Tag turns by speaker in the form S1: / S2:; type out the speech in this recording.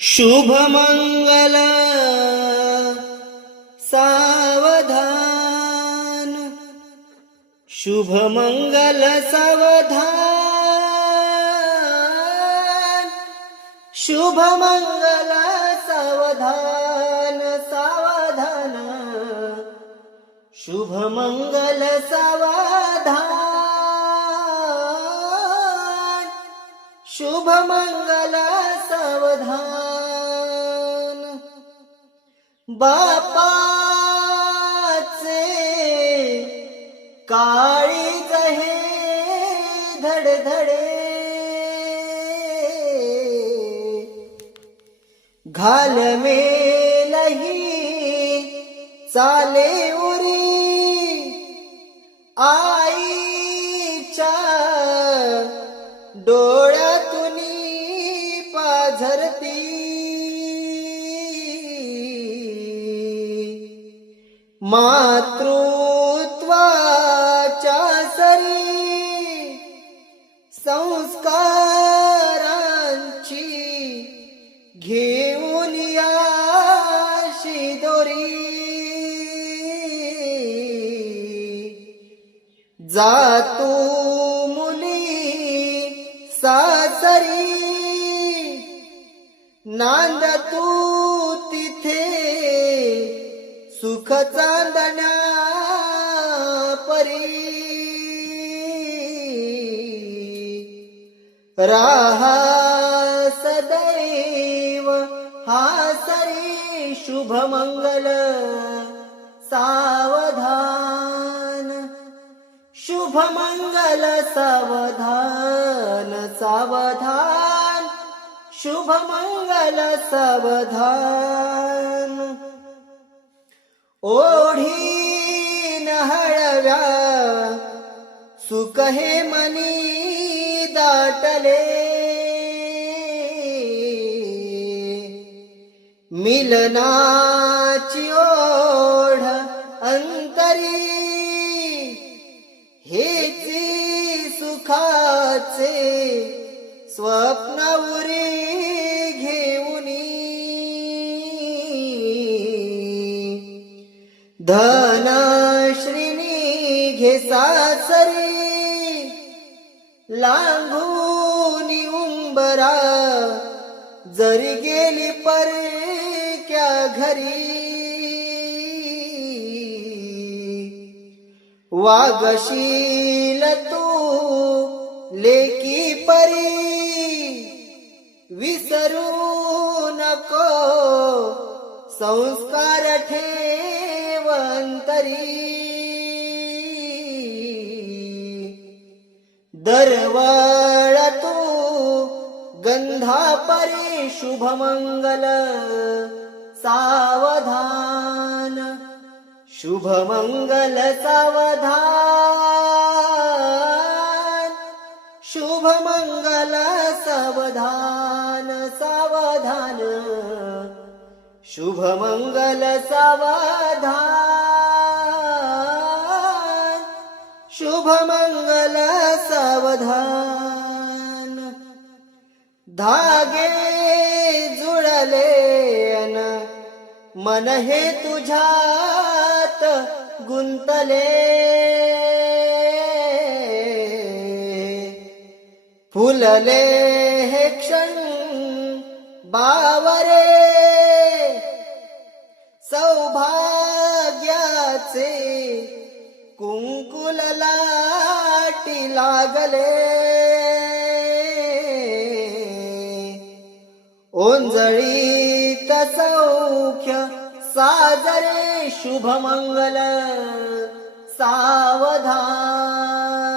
S1: शुभमंगल सावधान। शुभमंगल सावधान। शुभमंगल सावधान सावधान। शुभमंगल सावधान। शुभमंगल सावधान। बापाचे काळी गहे धडधडे. घाल मेलही चाले उरी आईच्या डोळ्यातून पाझरती. मातृत्वाच्या सरी संस्कारांची घेऊन या शिदोरी. जातो मुली सासरी नांद तू सुख चांदण्या परी. राहा सदैव हा सरी शुभमंगल सावधान. शुभमंगल सावधान सावधान. शुभमंगल सावधान. ओढी हळव्या सुख हे मनी दाटले. मिलनाची ओढ अंतरी हेची सुखाचे स्वप्न उरी धन श्रीनी घे सासरी उंबरा जरी गेली परक्या घरी. वागशील तू लेकी परी विसरू नको. संस्कार ठेवंतरी. दरवळ तू गंधापरी शुभमंगल सावधान. शुभमंगल सावधान. शुभमंगल सावधान सावधान. शुभमंगल सावधान शुभमंगल सावधान धागे जुळले मन हे तुझ्यात गुंतले। फुलले हे क्षण बावरे। सौभाग्याचे कुंकुल लाटी लागले. ओंजळीत सौख्य साजरे शुभमंगल सावधान.